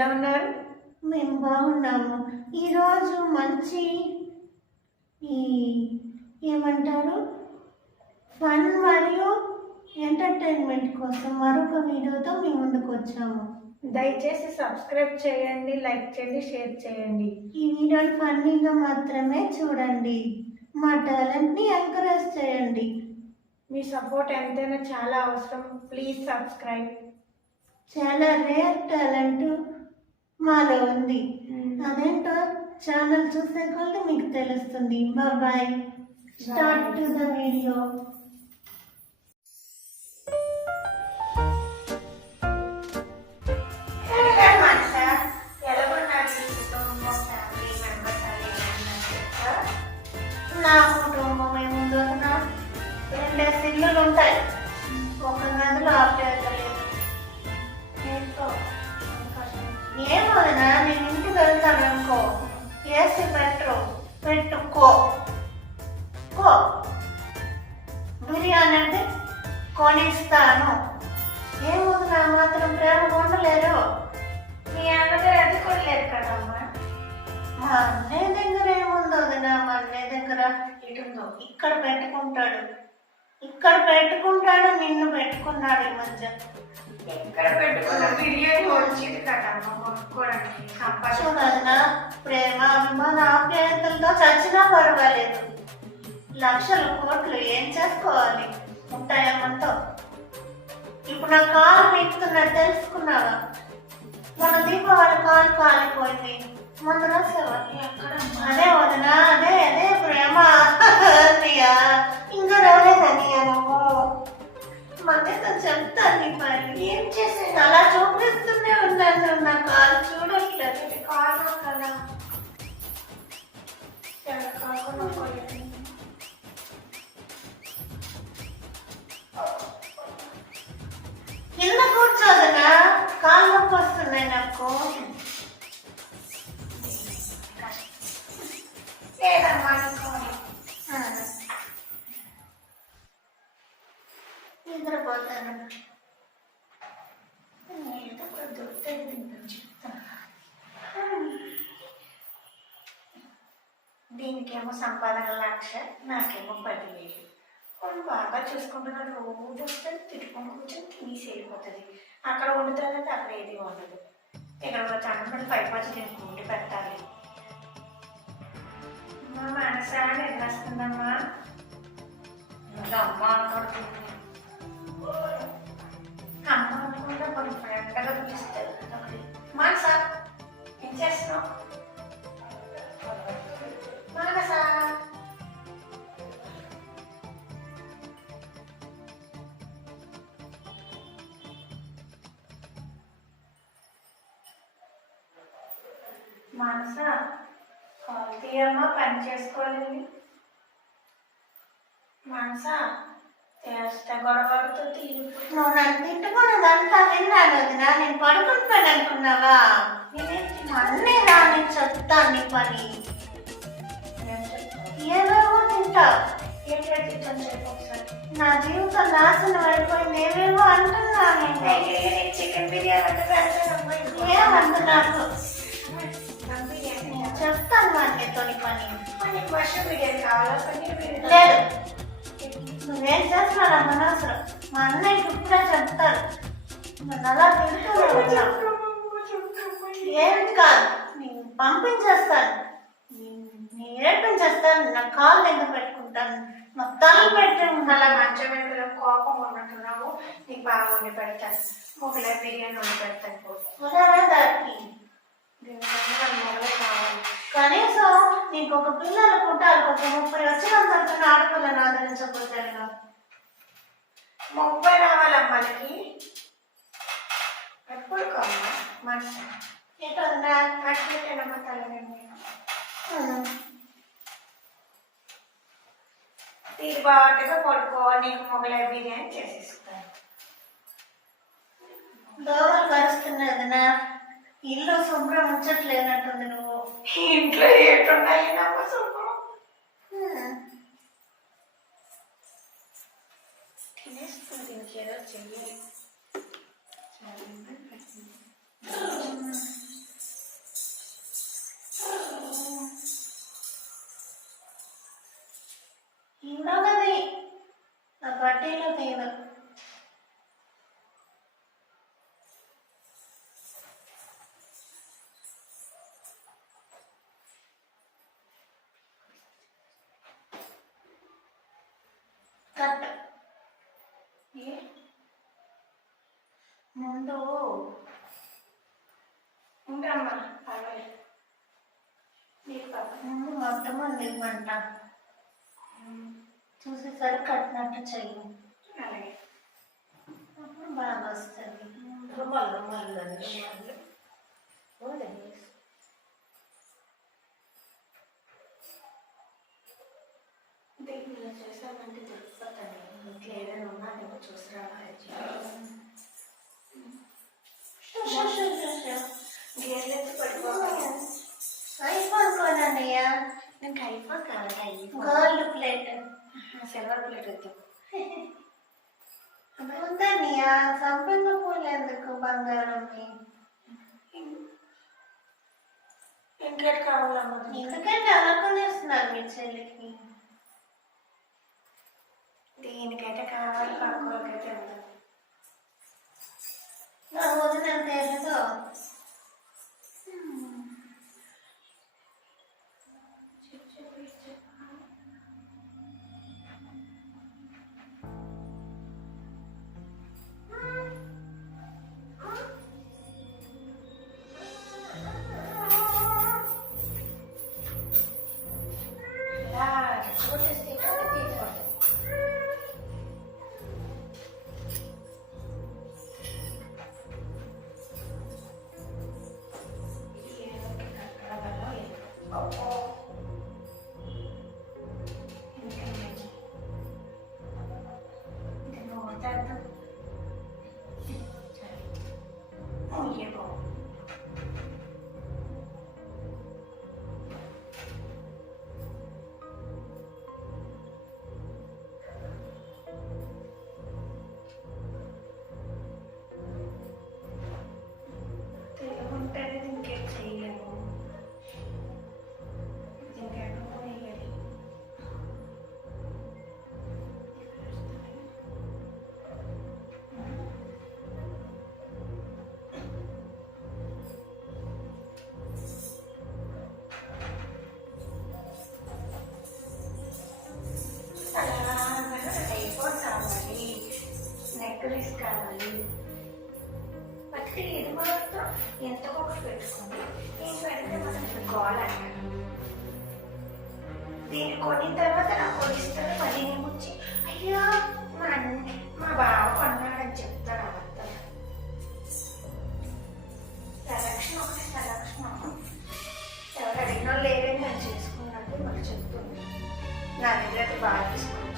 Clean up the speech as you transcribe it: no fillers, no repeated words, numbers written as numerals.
ఎలా ఉన్నారు? మేము బాగున్నాము. ఈరోజు మంచి ఈ ఏమంటారు ఫన్ మరియు ఎంటర్టైన్మెంట్ కోసం మరొక వీడియోతో మీ ముందుకు వచ్చాము. దయచేసి సబ్స్క్రైబ్ చేయండి, లైక్ చేయండి, షేర్ చేయండి. ఈ వీడియోని ఫన్నీగా మాత్రమే చూడండి. మా టాలెంట్ని ఎంకరేజ్ చేయండి. మీ సపోర్ట్ ఎంతైనా చాలా అవసరం. Please subscribe. చాలా రేర్ టాలెంట్ మాలో ఉంది. అదేంటో ఛానల్ చూసే కొద్ది మీకు తెలుస్తుంది. Bye. Start to the video. నా కుటుంబం ఏముందోన 2 ఇల్లులు ఉంటాయి. ఒక గదిలో ఆప్యాయతలేదు. ఏమోనా నేను ఇంటికి వెళ్తాను అనుకో, ఏసీ పెట్టుకో బిర్యానీ అంటే కొనిస్తాను. ఏమవుతున్నా మాత్రం ప్రేమ ఉండలేరు. మీ అన్నగారు అది కూడా లేరు కదమ్మా. మా అన్నయ్య దగ్గర ఏముందో వదినా, మా అన్నయ్య దగ్గర ఇటుందో ఇక్కడ పెట్టుకుంటాడు, నిన్ను పెట్టుకున్నాడు ఈ మధ్య. ఎక్కడ పెట్టుకున్న బిర్యానీ వచ్చింది కదమ్మా కొనుక్కోవడానికి. చూడన్నా, ప్రేమ అభిమాన ఆప్యాయతలతో చచ్చినా పర్వాలేదు. లక్షలు కోట్లు ఏం చేసుకోవాలి ఉంటాయా మనతో? ఇప్పుడు నా కాలు పీకుతున్నట్టు తెలుసుకున్నావా? మన దీపావళి కాలు కాలిపోయింది. మొన్న రాసావా? అదే వదినా, అదే ప్రేమ అన్నయ్యా. ఇంకా రాలేదన్నయ్యా నువ్వు. మనతో చెప్తాను నీ పని. ఏం చేసేది? అలా చూపిస్తూనే ఉన్నాను. నా కాలు చూడట్లేదు. కాదు కదా కింద కూర్చోదనా, కాలు నొప్పి వస్తున్నాయి నాకు. నిద్రపోతాను. దీనికేమో సంపాదన 1,00,000, నాకేమో 10,000. వాళ్ళు బాగా చూసుకుంటున్నాడు. రోజు వస్తే తిట్టుకొని కూర్చొని తీసి వెళ్ళిపోతుంది. అక్కడ వండుతుందంటే అక్కడ ఏది ఉండదు. ఇక్కడ చంద్రుడి పైపచ్చి నేను ఉండి పెట్టాలి. మా మనసా నిద్రస్తుందమ్మా. అమ్మ అనుకుంటుంది. అమ్మ అనుకుంటే కొన్ని ఫ్రెండ్గా పిలుస్తారు. మనసా ఏం చేస్తున్నావు? మనసా మనసా తీయమ్మా, పని చేసుకోవాలి. మనసా చేస్తే గొడవలతో తీరు. నువ్వు నన్ను తిట్టుకున్నదంతా విన్నాను వదినా. నేను పడుకుంటాను అనుకున్నావా? అన్నీ రాని చెప్తాను నీ పని. ఏవేవో తింటావు. నా జీవితం నాశనం అయిపోయింది. ఏవేవో అంటున్నాను. చికెన్ బిర్యానీ ఏమంటు నాకు చెప్తాను నీతో నీ పని. మష్రూమ్ బిర్యానీ కావాలా? పన్నీర్ బిర్యానీ లేదు. నువ్వేం చేస్తున్నావు నాకు అనవసరం. మా అన్నయ్యకి ఇప్పుడే చెప్తారు. నన్ను అలా తింటున్నావు. ఏం కాదు, నేను పంపించేస్తాను. నీ ఏడ్పించేస్తాను. నా కాలు దగ్గర పెట్టుకుంటాను. నా తల పెట్టి అలా మంచం మీద కోపం ఉన్నట్టున్నావు. నీకు బాగా వండి పెడతాను. మొగలై బిర్యానీ వండి పెడతాను. దానికి మొగలై కావాలి. కనీసం నీకు ఒక పిల్లలు పుట్టాలి. ఒక 30 వచ్చినంత ఆడపిల్లను ఆదరించకపోతే 30 రావాలమ్మా. మనకి ఎప్పుడు కమ్మా మనసు ఏంటన్నా అట్లేనమ్మా తల్లి. తీరుబాటుగా పడుకో. నీకు మొగలై బిర్యానీ చేసేస్తాను. దోమలు కరుస్తున్నదినా. ఇల్లు శుభ్రం ఉంచట్లేనట్టుంది నువ్వు. ఇంట్లో ఏటున్నాయి నమ్మ శుభ్రం. తినేస్తుంది. ఇంకేదో చెయ్యాలి. ఇంకొకది నా బట్టీలో తీను. కట్ ఏ ముందు ఉండమ్మా పర్వాలేదు నీకు పాప ముందు మొత్తం ఇవ్వంట చూసేసరికి కట్టినట్టు చెయ్యి, అలాగే అప్పుడు బాగా వస్తుంది. రుమాలు రుమాలు రుమాలు దీన్ని చేసామంటే తెలిసిపోతాను ఇంట్లో ఏదైనా ఉన్నాదేమో చూసి రావాలి గేర్లెత్తి పడిపోవాలి ఐఫోన్ కొనండియా, నాకు ఐఫోన్ కావాలి iPhone gold plate silver plate వద్దు ఉందనియా. సంపంగ పూలు ఎందుకు బంగారం? ఇంకేటి కావాలమ్మా ఎందుకంటే అలా కొనేస్తున్నారు మీ చెల్లికి. దీనికైతే కావాలి పక్కలకైతే ఉండదు నా వదిన తెలుదో ఇలా చూసేస్తే తీసుకోండి తెలుగుంటేనే ఇంకేం చేయలేము ఇంకెక్కడ వేయాలి ఐఫోన్ కావాలి నెక్లెస్ కావాలి బట్టి ఇది మాత్రం ఎంత ఒకటి పెట్టుకోండి నేను పెడితే మాత్రం గోడ అంటాను దీన్ని కొనిన తర్వాత నాకు కొనిస్తాను మళ్ళీ నేను వచ్చి అయ్యా మా బావ కొన్నాడని చెప్తాను అబద్ధం సెలక్షన్ ఒకటి సెలక్షన్ ఎవరు అడిగిన లేదని నేను చేసుకున్నట్టు మరి చెప్తుంది నా దగ్గర అయితే బాగా తీసుకున్నాను